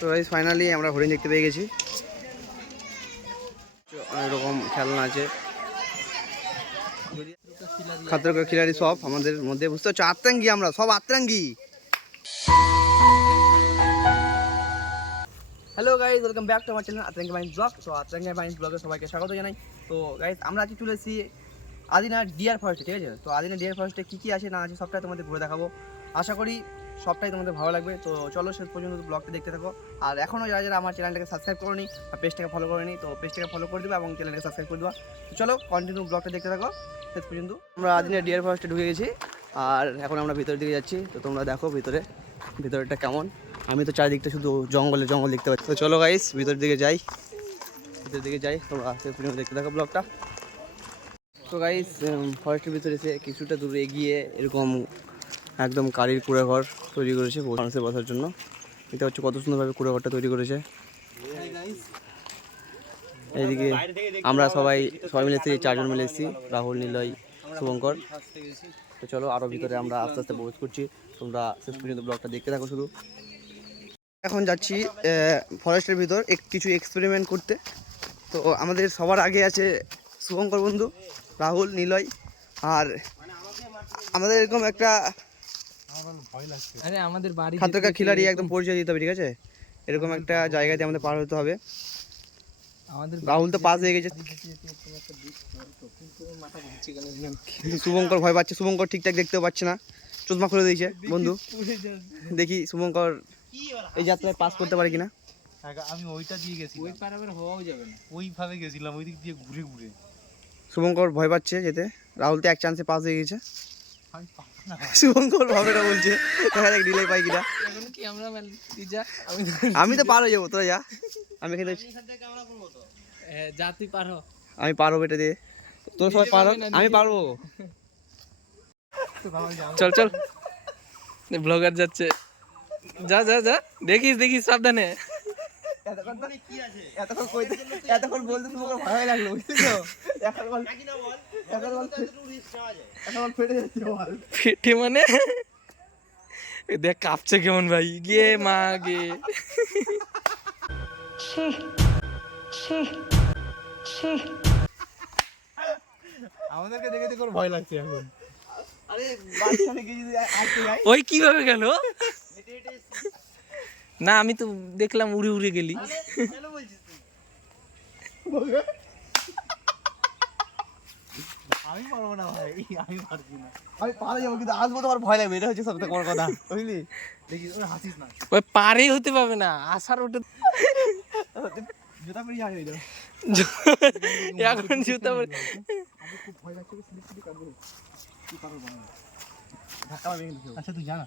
তো guys finally আমরা হরিণ দেখতে পেয়ে গেছি। অনেক রকম খেলনা আছে। খাতর খিলাড়ি সব আমাদের মধ্যে বুঝতে পারছ আত্রাঙ্গি আমরা, সব আত্রাঙ্গি hello guys welcome back to আমার চ্যানেল আতঙ্কি মাইন্ড ব্লগ। তো আতঙ্কি মাইন্ড ব্লগে সবাইকে স্বাগত জানাই। তো গাইজ আমরা আজকে চলে এসেছি আদিনা ডিয়ার ফরেস্টে ঠিক আছে? তো আদিনা ডিয়ার ফরেস্টে কী কী আছে না আছে সবটাই তোমাদের ঘুরে দেখাবো। আশা করি সবটাই তোমাদের ভালো লাগবে। তো চলো শেষ পর্যন্ত ব্লগটা দেখতে থাকো। আর এখনও যারা যারা আমার চ্যানেলটাকে সাবস্ক্রাইব করোনি আর পেজটাকে ফলো করেনি, তো পেজটাকে ফলো করে দেবে এবং চ্যানেলটাকে সাবস্ক্রাইব করে দেওয়া তো চলো কন্টিনিউ ব্লগটা দেখতে থাকো। শেষ পর্যন্ত। আমরা আদিনা ডিয়ার ফরেস্টে ঢুকে গেছি। আর এখন আমরা ভিতরের দিকে যাচ্ছি। তো তোমরা দেখো ভিতরে ভিতরটা কেমন। আমি তো চারিদিকটা শুধু জঙ্গলে জঙ্গল দেখতে পাচ্ছি। তো চলো গাইস ভিতর দিকে যাই। ভিতর দিকে যাই। তোমরা শেষ পর্যন্ত দেখতে থাকো ব্লগটা তো গাইস ফরেস্টের ভিতরে এসে কিছুটা দূরে এগিয়ে এরকম একদম কারির কুড়ে ঘর তৈরি করেছে মানুষের বসার জন্য। এটা হচ্ছে কত সুন্দরভাবে কুড়ে ঘরটা তৈরি করেছে। এইদিকে আমরা সবাই সবাই মিলে এসেছি, চারজন মিলে এসেছি, রাহুল, নিলয়, শুভঙ্কর। তো চলো আরও ভিতরে আমরা আস্তে আস্তে প্রবেশ করছি। তোমরা শেষ পর্যন্ত ব্লগটা দেখতে থাকো শুধু। এখন যাচ্ছি ফরেস্টের ভিতর এক, কিছু এক্সপেরিমেন্ট করতে। তো আমাদের সবার আগে আছে শুভঙ্কর বন্ধু, রাহুল, নিলয় আর আমাদের এরকম একটা আরে আমাদের বাড়ি খাতরকা খিলাড়ি একদম পরিচয় দিতে হবে ঠিক আছে? এরকম একটা জায়গাতে আমাদের পার হতে হবে। আমাদের রাহুল তো পাস হয়ে গেছে কিন্তু শুভঙ্কর ভয় পাচ্ছে শুভঙ্কর ঠিকঠাক দেখতেও পাচ্ছে না। চশমা খুলে দিয়েছে বন্ধু। দেখি শুভঙ্কর এই যাত্রায় পাস করতে পারে কিনা? আমি ওইটা দিয়ে গেছি ওই পার হওয়াও যাবে না। ওইভাবে গেছিলাম ওই দিক দিয়ে ঘুরে ঘুরে। শুভঙ্কর ভয় পাচ্ছে যেতে। রাহুল তো এক চান্সে পাস হয়ে গেছে না শুভঙ্কর ভাবেটা বলছে। দেখা যাক ডিলে পাই কিনা। এখন কি আমরা মানে আমি আমি তো পার হয়ে যাব তোরা যা। আমি এখানে হ্যাঁ, যা তুই পার আমি পারব এটা দিয়ে। তোর সবাই পারো আমি পারব চল চল। ব্লগার যাচ্ছে। যা যা যা। দেখিস দেখিস সাবধানে। এতক্ষণ এতক্ষণ বলতে তোমাকে ভয় লাগল বুঝছ? এখন বল এখন বল এখন বল ফেটে যাচ্ছে বল। ফেটে মানে? দেখ কাঁপছে কেমন ভাই গিয়ে মা গে। আমাদেরকে দেখে দেখে ওর ভয় লাগছে এখন। আরে বাচ্চা থেকে যদি আসতে ওই কীভাবে গেল? না আমি তো দেখলাম উড়ে উড়ে গেলি। আমি পারব না ভাই আমি পারছি না। আমি পারে যাব কিন্তু আসব তো আমার ভয় লাগবে এটা হচ্ছে সবথেকে বড় কথা বুঝলি? দেখি ওই হাসিস না। ওই পারে হতে পারবে না আসার ওটা জুতা পরে যাবে। এখন জুতা পরে খুব ভয় লাগছে স্লিপ স্লিপ কাটবো। কি পারব ধাক্কা আচ্ছা তুই জানা।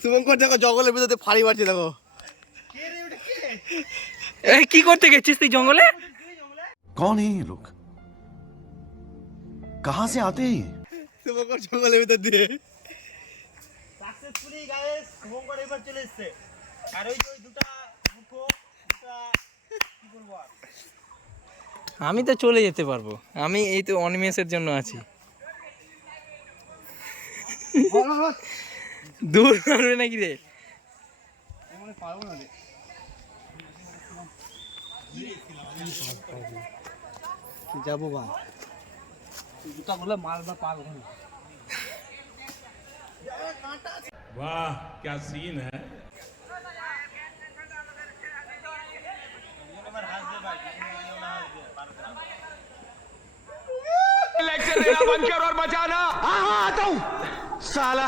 শুভঙ্কর দেখো জঙ্গলের ভিতরে ফাড়ি মারছে দেখো। এই কি? করতে গেছিস তুই জঙ্গলে? কন এই লোক কাহা সে আতে শুভঙ্কর জঙ্গলের ভিতর দিয়ে। আমি তো চলে যেতে পারব। আমি এই তো অনিমেষের জন্য আছি। দূর মারবে নাকি রে যাবো বা জুতা গুলো মারবার পারবো না वाह क्या सीन है लेक्चर देना बंद कर और बचाना हाँ हाँ आता हूँ साला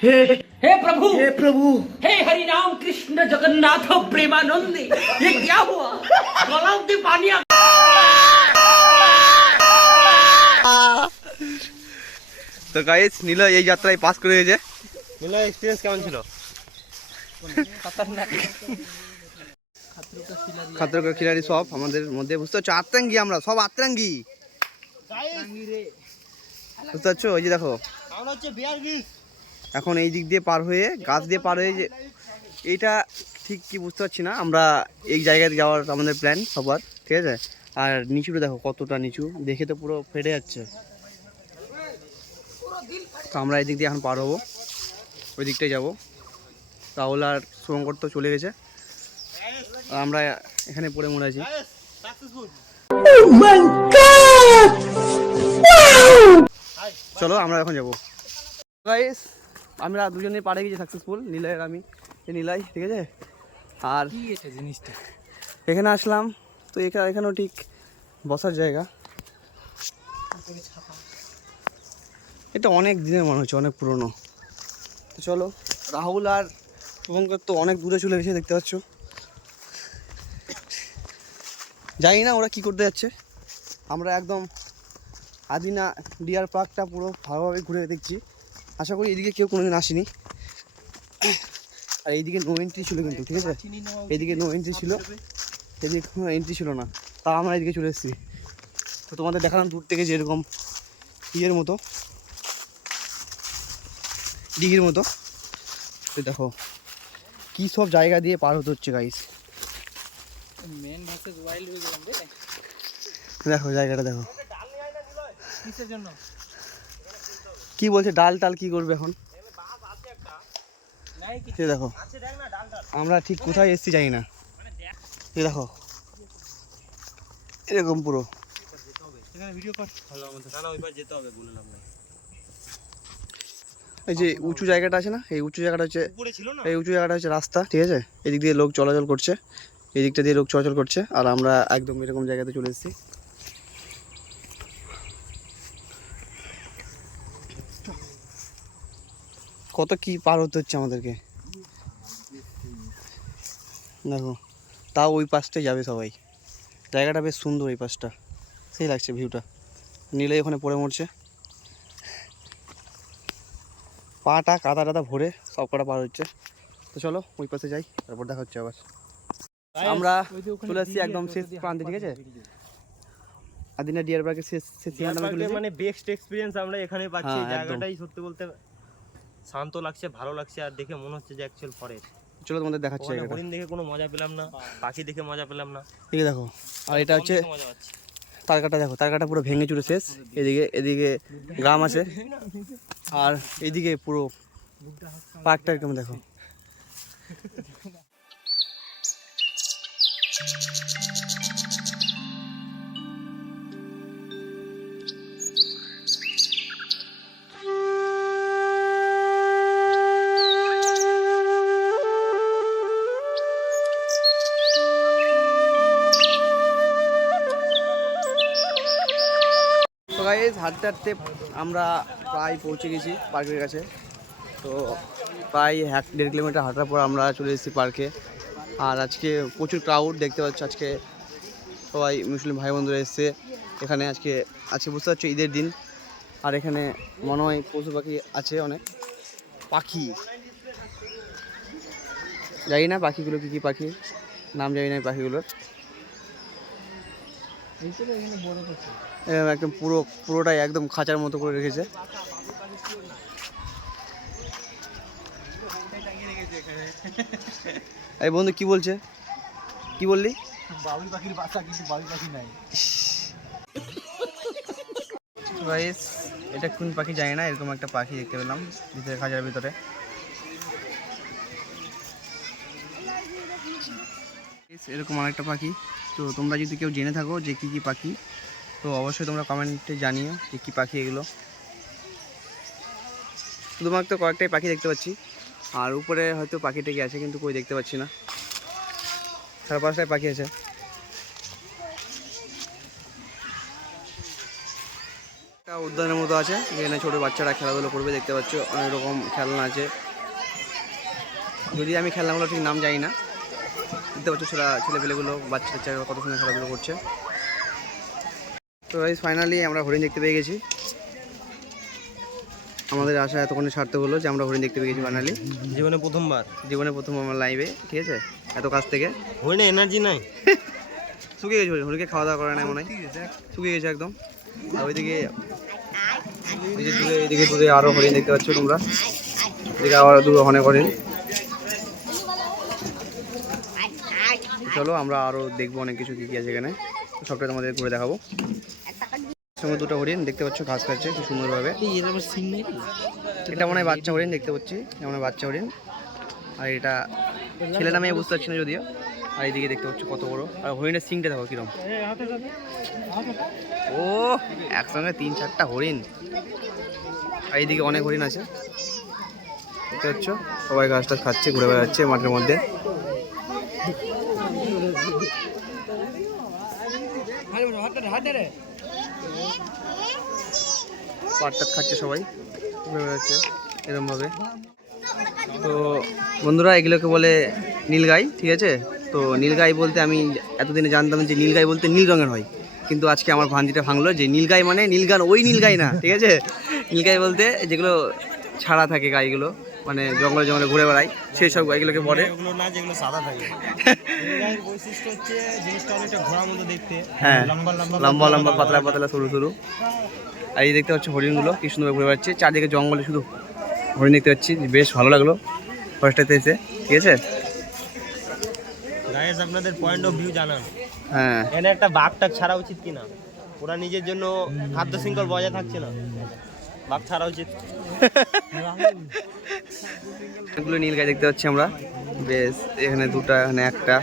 हे प्रभु हे प्रभु हे हरि राम कृष्ण जगन्नाथ प्रेमानंद ये क्या हुआ गलाव से पानी आ তো গাইস নীলা এই যাত্রায় পাস করে গেছে মিলা এক্সপিরিয়েন্স কেমন ছিল খাতরকা খিলাড়ি সব আমাদের মধ্যে বুঝতে পারছো আত্রাঙ্গি আমরা সব আত্রাঙ্গি বুঝতে পারছো ওই যে দেখো আমরা হচ্ছে বিয়ার গিল এখন এই দিক দিয়ে পার হয়ে, গাছ দিয়ে পার হয়ে যে, এইটা ঠিক কি বুঝতে পারছি না। আমরা এই জায়গায় যাওয়ার আমাদের প্ল্যান সবার, ঠিক আছে? আর নিচুটা দেখো কতটা নিচু, দেখে তো পুরো ফেটে যাচ্ছে। তো আমরা এই দিক দিয়ে এখন পার হব, ওই দিকটায় যাব। তাহলে আর শুভঙ্কর তো চলে গেছে। আর আমরা এখানে পড়ে মরে আছি। চলো আমরা এখন যাব। গাইস আমরা দুজনে পারে গেছি সাকসেসফুল নীলাই আর আমি নীলাই ঠিক আছে? আর জিনিসটা? এখানে আসলাম তো এখানে এখানেও ঠিক বসার জায়গা। এটা অনেক দিনের মনে হচ্ছে অনেক পুরনো। তো চলো রাহুল আর শুভঙ্কর তো অনেক দূরে চলে গেছে দেখতে পাচ্ছ। জানি না ওরা কি করতে যাচ্ছে। আমরা একদম আদিনা ডিয়ার পার্কটা পুরো ভালোভাবে ঘুরে দেখছি। আশা করি এদিকে কেউ কোনোদিন আসেনি। আর এইদিকে নো এন্ট্রি ছিল কিন্তু ঠিক আছে? এইদিকে নো এন্ট্রি ছিল। এদিকে কোনো এন্ট্রি ছিল না। তা আমরা এদিকে চলে এসেছি। তো তোমাদের দেখালাম দূর থেকে যে এরকম ইয়ের মতো দিঘির মতো। দেখো কী সব জায়গা দিয়ে পার হতে হচ্ছে গাইস মেন ভার্সেস ওয়াইল্ড হয়ে গেলাম দেখো জায়গাটা দেখো। কিসের জন্য? কি বলছে? ডাল টাল কি করবে এখন? দেখো, আমরা ঠিক কোথায় এসেছি জানি না। এ দেখো, এরকম পুরো। এই যে উঁচু জায়গাটা আছে না, এই উঁচু জায়গাটা হচ্ছে এই উঁচু জায়গাটা হচ্ছে রাস্তা, ঠিক আছে? এদিক দিয়ে লোক চলাচল করছে এই দিকটা দিয়ে লোক চলাচল করছে, আর আমরা একদম এরকম জায়গাতে চলে এসেছি। কত কি পার হতে হচ্ছে আমাদেরকে? দেখো তাও ওই পাশটাই যাবে সবাই। জায়গাটা বেশ সুন্দর এই পাশটা। সেই লাগছে ভিউটা নীলে ওখানে পড়ে মরছে। পাটা কাদা টাদা ভরে সব কটা পার হচ্ছে। তো চলো ওই পাশে যাই তারপর দেখা হচ্ছে আবার। আমরা চলে আসছি একদম শেষ প্রান্তে ঠিক আছে? আদিনা ডিয়ার পার্কের শেষ শেষ পার্কে। মানে বেস্ট এক্সপিরিয়েন্স আমরা এখানে পাচ্ছি হ্যাঁ, জায়গাটাই সত্যি বলতে শান্ত লাগছে ভালো লাগছে আর দেখে মনে হচ্ছে যে অ্যাকচুয়াল ফরেস্ট চলো তোমাদের দেখাচ্ছি ওখানে হরিণ দেখে কোনো মজা পেলাম না পাখি দেখে মজা পেলাম না। ঠিক আছে দেখো আর এটা হচ্ছে তারকাটা দেখো তারকাটা পুরো ভেঙে চুরে শেষ। এদিকে এদিকে গ্রাম আছে। আর এদিকে পুরো পার্কটা এরকম দেখো। গাইজ হাঁটতে হাঁটতে আমরা প্রায় পৌঁছে গেছি পার্কের কাছে। তো প্রায় এক দেড় কিলোমিটার হাঁটার পর আমরা চলে এসেছি পার্কে। আর আজকে প্রচুর ক্রাউড দেখতে পাচ্ছ, আজকে সবাই মুসলিম ভাই বন্ধুরা এসছে। এখানে আজকে আজকে বুঝতে পারছ, ঈদের দিন। আর এখানে মনে হয় পশু পাখি আছে অনেক। পাখি। জানি না পাখিগুলো কী কী পাখি, নাম জানি না পাখিগুলোর। এরকম একদম পুরো পুরোটাই একদম খাঁচার মতো করে রেখেছে। এই বন্ধু কি বলছে? কি বললি? বাবুই পাখির বাসা কিন্তু বাবুই পাখি নাই। গাইস এটা কোন পাখি জানি না এরকম একটা পাখি দেখতে পেলাম ভিতরে খাঁচার ভিতরে। এরকম আরেকটা পাখি। তো তোমরা যদি কেউ জেনে থাকো যে কী কী পাখি, তো অবশ্যই তোমরা কমেন্টে জানিও যে কী পাখি এগুলো। শুধুমাত্র কয়েকটাই পাখি দেখতে পাচ্ছি, আর উপরে হয়তো পাখি টেকে আছে, কিন্তু কই দেখতে পাচ্ছি না। সাড়ে পাঁচটায় পাখি আছে। একটা উদ্যানের মতো আছে, যেখানে ছোটো বাচ্চারা খেলাধুলো করবে, দেখতে পাচ্ছ অনেক রকম খেলনা আছে। যদি আমি খেলনাগুলো ঠিক নাম জানি না দেখতে পাচ্ছ ছেলে ছেলেপেলেগুলো বাচ্চা টাচ্চারা কত সুন্দর খেলাধুলো করছে। তো এই ফাইনালি আমরা হরিণ দেখতে পেয়ে গেছি। আমাদের আশা এতক্ষণে সার্থক হলো যে আমরা হরিণ দেখতে পেয়ে গেছি ফাইনালি জীবনে প্রথমবার। জীবনে প্রথম আমার লাইভে ঠিক আছে? এত কাছ থেকে। হরিণে এনার্জি নাই। শুকিয়ে গেছে হরিণ। হরিণকে খাওয়া দাওয়া করে না মনে হয়। শুকিয়ে গেছে একদম। আর ওইদিকে ওইদিকে দূরে এইদিকে দূরে আরও হরিণ দেখতে পাচ্ছ তোমরা। এদিকে আবার দূরে অনেক হরিণ। চলো, আমরা আরও দেখব অনেক কিছু কি কি আছে এখানে। সবটা তোমাদের ঘুরে দেখাবো। সঙ্গে দুটো হরিণ, দেখতে পাচ্ছ ঘাস খাচ্ছে খুব সুন্দরভাবে। এটা মনে হয় বাচ্চা হরিণ, দেখতে পাচ্ছি। মনে হয় বাচ্চা হরিণ। আর এটা ছেলে নামে বুঝতে পারছি না যদিও। আর এইদিকে দেখতে পাচ্ছ কত বড়। আর হরিণের সিংটা দেখো কিরম। ও, একসঙ্গে তিন চারটা হরিণ। আর এইদিকে অনেক হরিণ আছে। দেখতে পাচ্ছ? সবাই ঘাস টাস খাচ্ছে, ঘুরে বেড়াচ্ছে মাঠের মধ্যে। পাট টাট খাচ্ছে সবাই। এরমভাবে। তো বন্ধুরা, এগুলোকে বলে নীলগাই, ঠিক আছে? তো নীলগাই বলতে আমি এতদিনে জানতাম যে নীলগাই বলতে নীল রঙের হয়। কিন্তু আজকে আমার ভান্তিটা ভাঙলো যে নীলগাই মানে নীলগান, ওই নীলগাই না, ঠিক আছে? নীলগাই বলতে যেগুলো ছাড়া থাকে গাইগুলো মানে জঙ্গলে জঙ্গলে ঘুরে বেড়ায় সেই সব গাইগুলোকে বলে। ওগুলো না যেগুলো সাদা থাকে। বৈশিষ্ট্য হচ্ছে জিনিসটা অনেকটা ঘোড়ার মতো দেখতে। হ্যাঁ লম্বা লম্বা লম্বা লম্বা পাতলা পাতলা সরু সরু। আর এই দেখতে পাচ্ছি হরিণগুলো কি সুন্দর ঘুরে বেড়াচ্ছে। চারদিকে জঙ্গলে শুধু হরিণ দেখতে পাচ্ছি বেশ ভালো লাগল। ফরেস্টটাতে এসে ঠিক আছে? গাইস আপনাদের পয়েন্ট অফ ভিউ জানান। হ্যাঁ। এখানে একটা বাঘটা ছাড়া উচিত কিনা? ওরা নিজের জন্য খাদ্য শৃঙ্খল বজায় থাকছে না। বাঘ ছাড়া উচিত এগুলো নীল গাই দেখতে পাচ্ছি আমরা। বেশ, এখানে দুটা, এখানে একটা।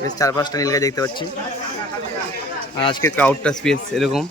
বেশ, চার পাঁচটা নীল গাই দেখতে পাচ্ছি। আর আজকে ক্রাউডটা স্পেস এরকম।